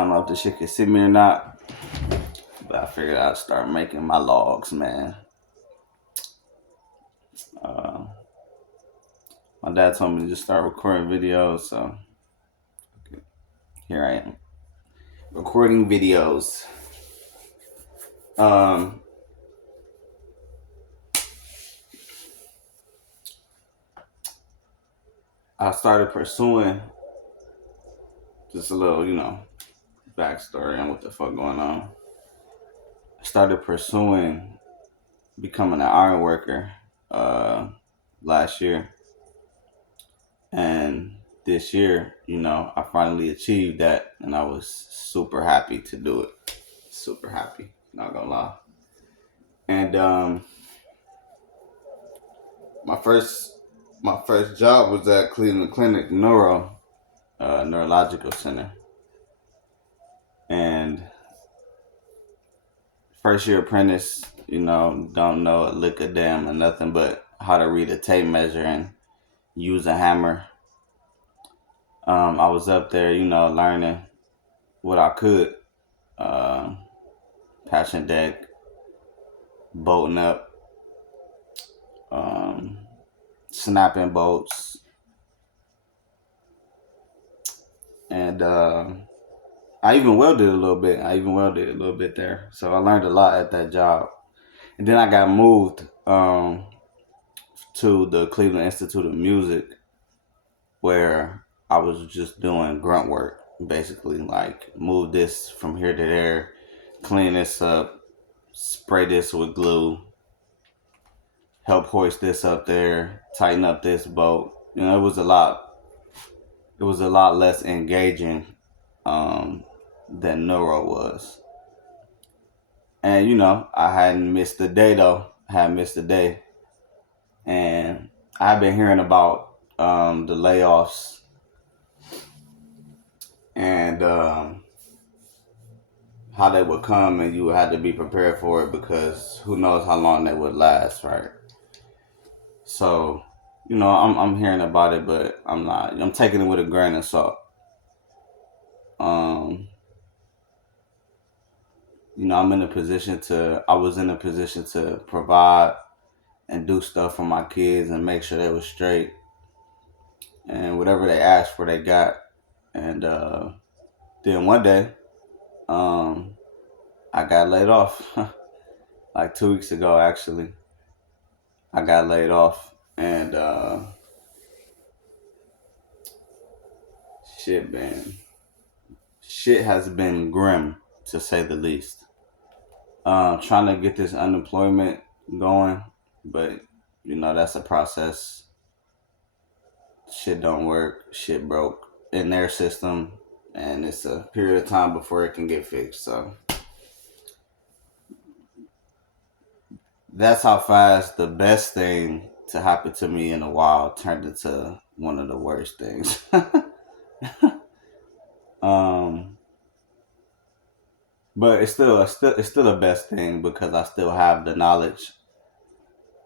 don't know if this shit can see me or not, but I figured I'd start making my logs, man. Uh, my dad told me to just start recording videos, so here I am recording videos. I started pursuing just a little, backstory on what the fuck going on. I started pursuing becoming an iron worker last year, and this year, I finally achieved that, and I was super happy to do it. Super happy, not gonna lie. And my first job was at Cleveland Clinic Neurological Center, and first year apprentice, don't know a lick of damn or nothing but how to read a tape measure and use a hammer. I was up there, learning what I could. Patching deck, bolting up, snapping bolts, and I even welded a little bit there. So I learned a lot at that job. And then I got moved to the Cleveland Institute of Music, where I was just doing grunt work, basically, like move this from here to there, clean this up, spray this with glue, help hoist this up there, tighten up this bolt. It was a lot less engaging than neuro was. And I hadn't missed a day though. And I've been hearing about the layoffs and how they would come, and you would have to be prepared for it because who knows how long they would last, right? So, I'm hearing about it, but I'm not. I'm taking it with a grain of salt. I was in a position to provide and do stuff for my kids and make sure they were straight. And whatever they asked for, they got. And then one day, I got laid off. Like 2 weeks ago, actually. I got laid off. And shit, man. Shit has been grim, to say the least. Trying to get this unemployment going, but that's a process. Shit don't work. Shit broke in their system, and it's a period of time before it can get fixed. So that's how fast the best thing to happen to me in a while turned into one of the worst things. But it's still the best thing because I still have the knowledge,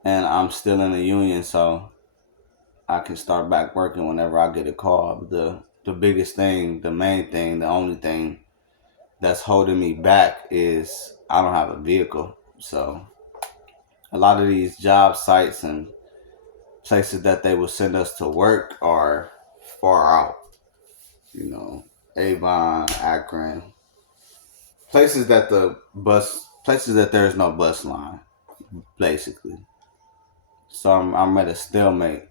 and I'm still in the union, so I can start back working whenever I get a call. The biggest thing, the main thing, the only thing that's holding me back is I don't have a vehicle. So a lot of these job sites and places that they will send us to work are far out. Avon, Akron, places that there's no bus line, basically. So I'm at a stalemate,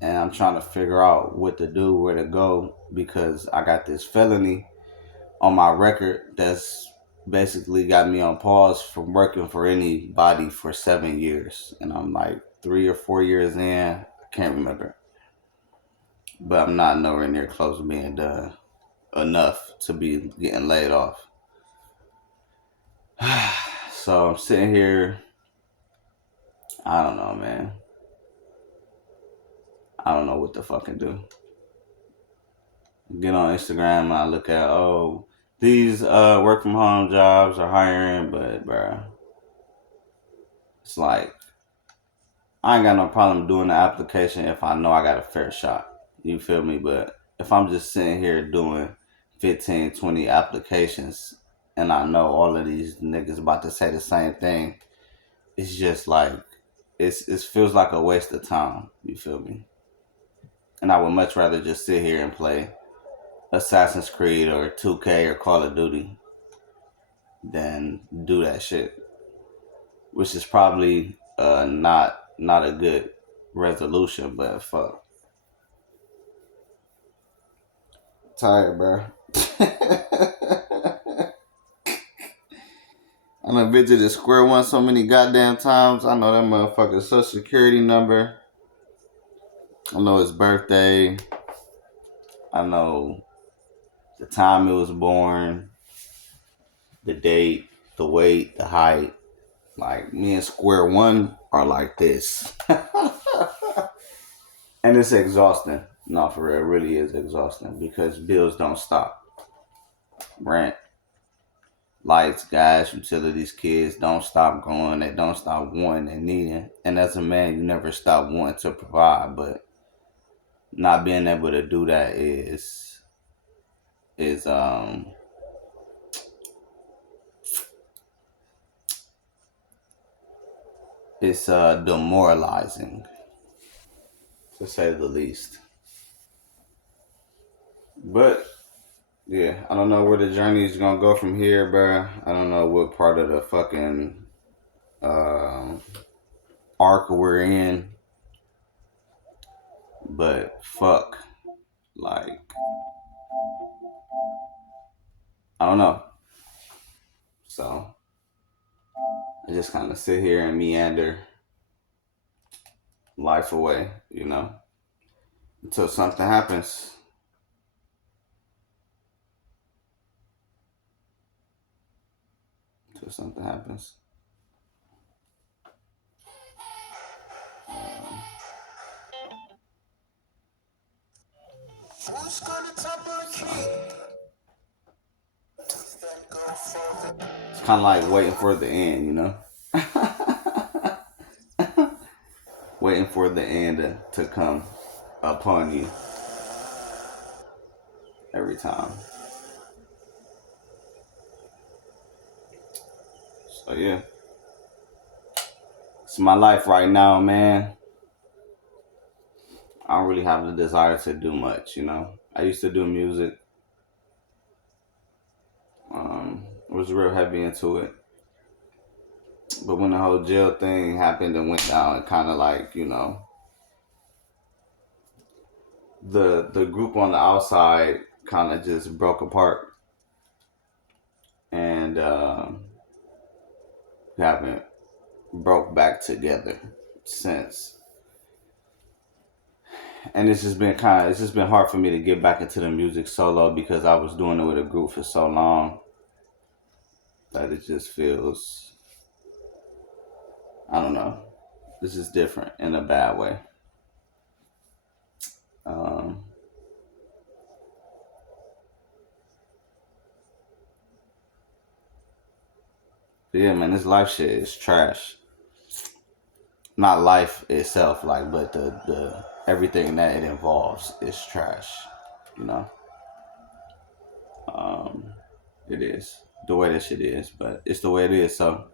and I'm trying to figure out what to do, where to go, because I got this felony on my record that's basically got me on pause from working for anybody for 7 years, and I'm like 3 or 4 years in. I can't remember, but I'm not nowhere near close to being done enough to be getting laid off. So I'm sitting here. I don't know, man. I don't know what to fucking do. Get on Instagram and I look at, these work from home jobs are hiring, but bruh, it's like I ain't got no problem doing the application if I know I got a fair shot. You feel me? But if I'm just sitting here doing 15, 20 applications, and I know all of these niggas about to say the same thing. It's just like it feels like a waste of time. You feel me? And I would much rather just sit here and play Assassin's Creed or 2K or Call of Duty than do that shit, which is probably not a good resolution. But fuck, tired, bro. I done visited Square One so many goddamn times. I know that motherfucker's social security number. I know his birthday. I know the time it was born, the date, the weight, the height. Like me and Square One are like this. And it's exhausting. No, for real, it really is exhausting because bills don't stop. Rent, lights, gas, utilities, kids don't stop going. They don't stop wanting and needing. And as a man, you never stop wanting to provide, but not being able to do that is it's demoralizing to say the least. But yeah, I don't know where the journey is gonna go from here, bruh. I don't know what part of the fucking um arc we're in, but fuck, like I don't know. So I just kind of sit here and meander life away, until something happens. Until something happens. Who's gonna topple the king? It's kind of like waiting for the end. Waiting for the end to come upon you every time. So yeah, it's my life right now, man. I don't really have the desire to do much. I used to do music. Was real heavy into it. But when the whole jail thing happened and went down, it kind of like, the group on the outside kind of just broke apart. And haven't broke back together since. And it's just been hard for me to get back into the music solo because I was doing it with a group for so long that it just feels, I don't know, this is different in a bad way. Um, but yeah, man, this life shit is trash. Not life itself, like, but the everything that it involves is trash. You know, um, it is the way that shit is, but it's the way it is. So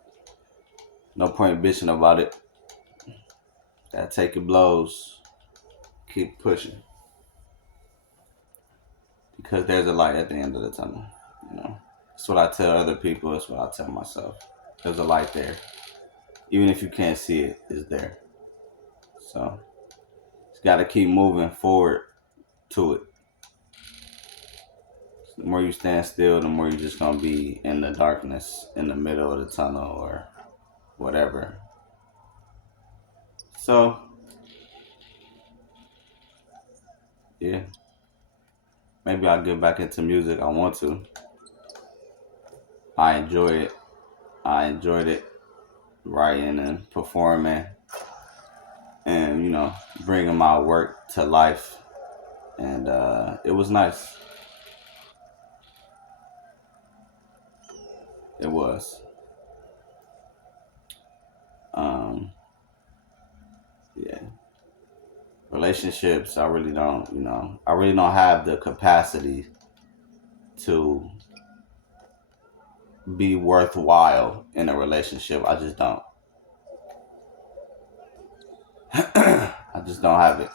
no point bitching about it. Gotta take your blows, keep pushing, because there's a light at the end of the tunnel. That's what I tell other people. That's what I tell myself. There's a light there, even if you can't see it, it's there. So just gotta keep moving forward to it. The more you stand still, the more you're just gonna be in the darkness, in the middle of the tunnel, or whatever. So yeah, maybe I'll get back into music. I want to. I enjoy it. I enjoyed it writing and performing, and bringing my work to life. And it was nice. It was. Um, yeah. Relationships, I really don't have the capacity to be worthwhile in a relationship. I just don't. I just don't have it.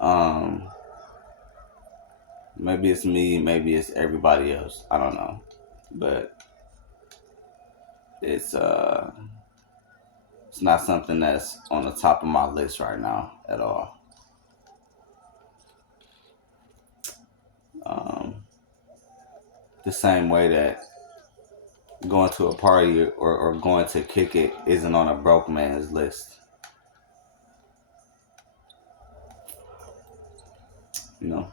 Um, Maybe it's me, maybe it's everybody else. I don't know, but it's uh, it's not something that's on the top of my list right now at all. Um, the same way that going to a party or going to kick it isn't on a broke man's list, you know.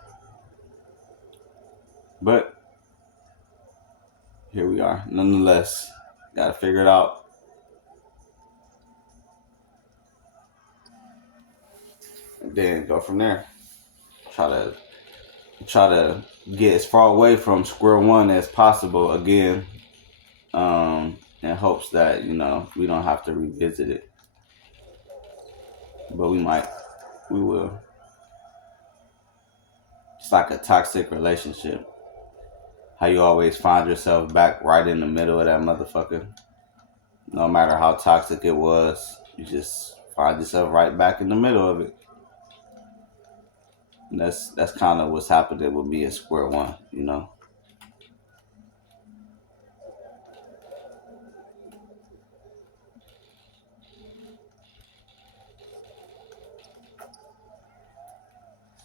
But here we are, nonetheless. Got to figure it out, and then go from there. Try to try to get as far away from square one as possible again, in hopes that we don't have to revisit it. But we might, we will. It's like a toxic relationship. How you always find yourself back right in the middle of that motherfucker. No matter how toxic it was, you just find yourself right back in the middle of it. And that's kind of what's happening with me at square one.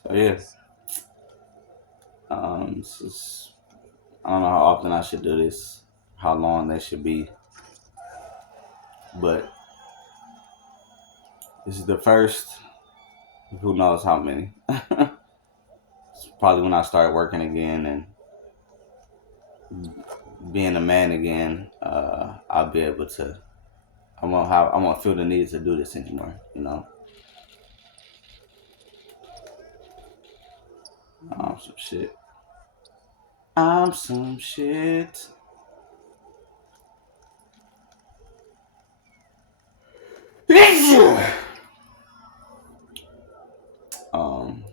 So yeah, this is, I don't know how often I should do this, how long they should be, but this is the first. Who knows how many? It's probably when I start working again and being a man again, I'll be able to. I won't feel the need to do this anymore. Some shit. I'm some shit. um,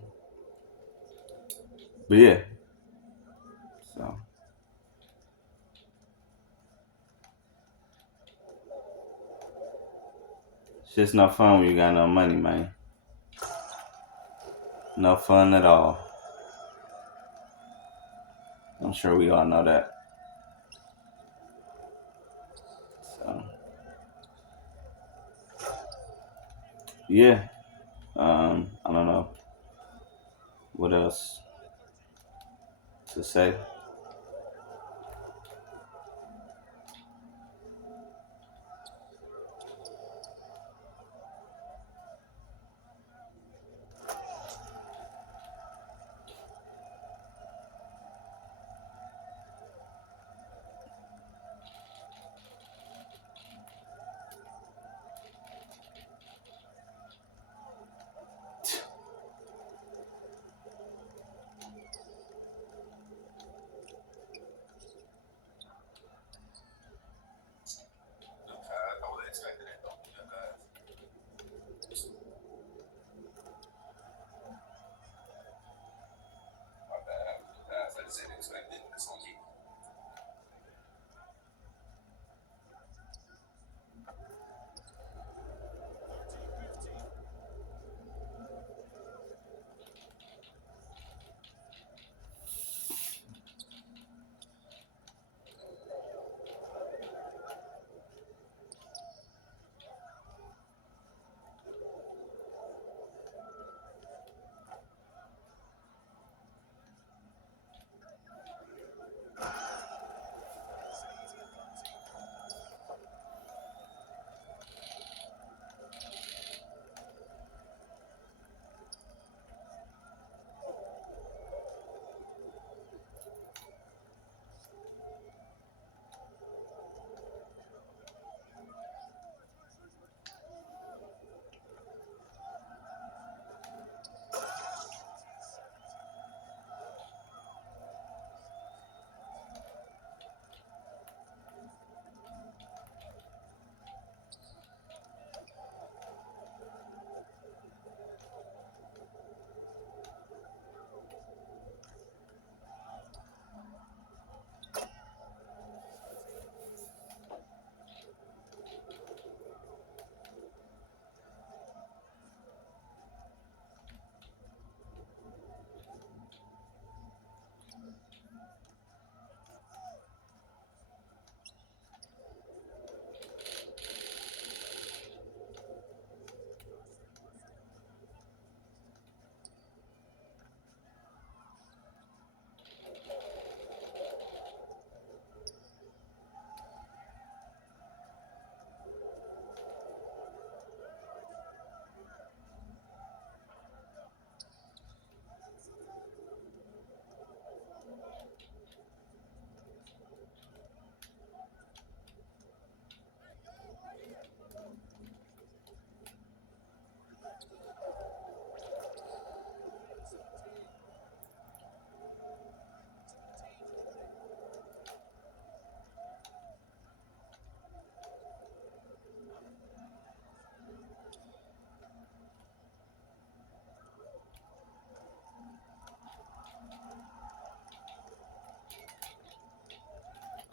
but yeah, so it's just no fun when you got no money, man. No fun at all. I'm sure we all know that. So yeah, I don't know what else to say.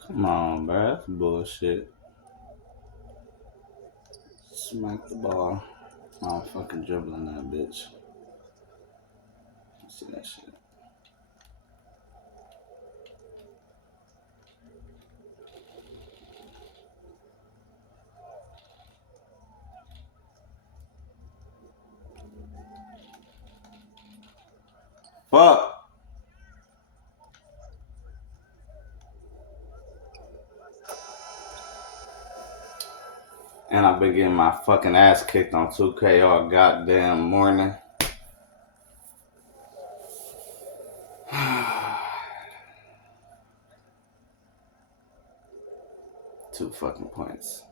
Come on, bro. That's bullshit. Smack the ball. I'm fucking dribbling that bitch. See that shit. Fuck. And I've been getting my fucking ass kicked on 2K all goddamn morning. 2 fucking points.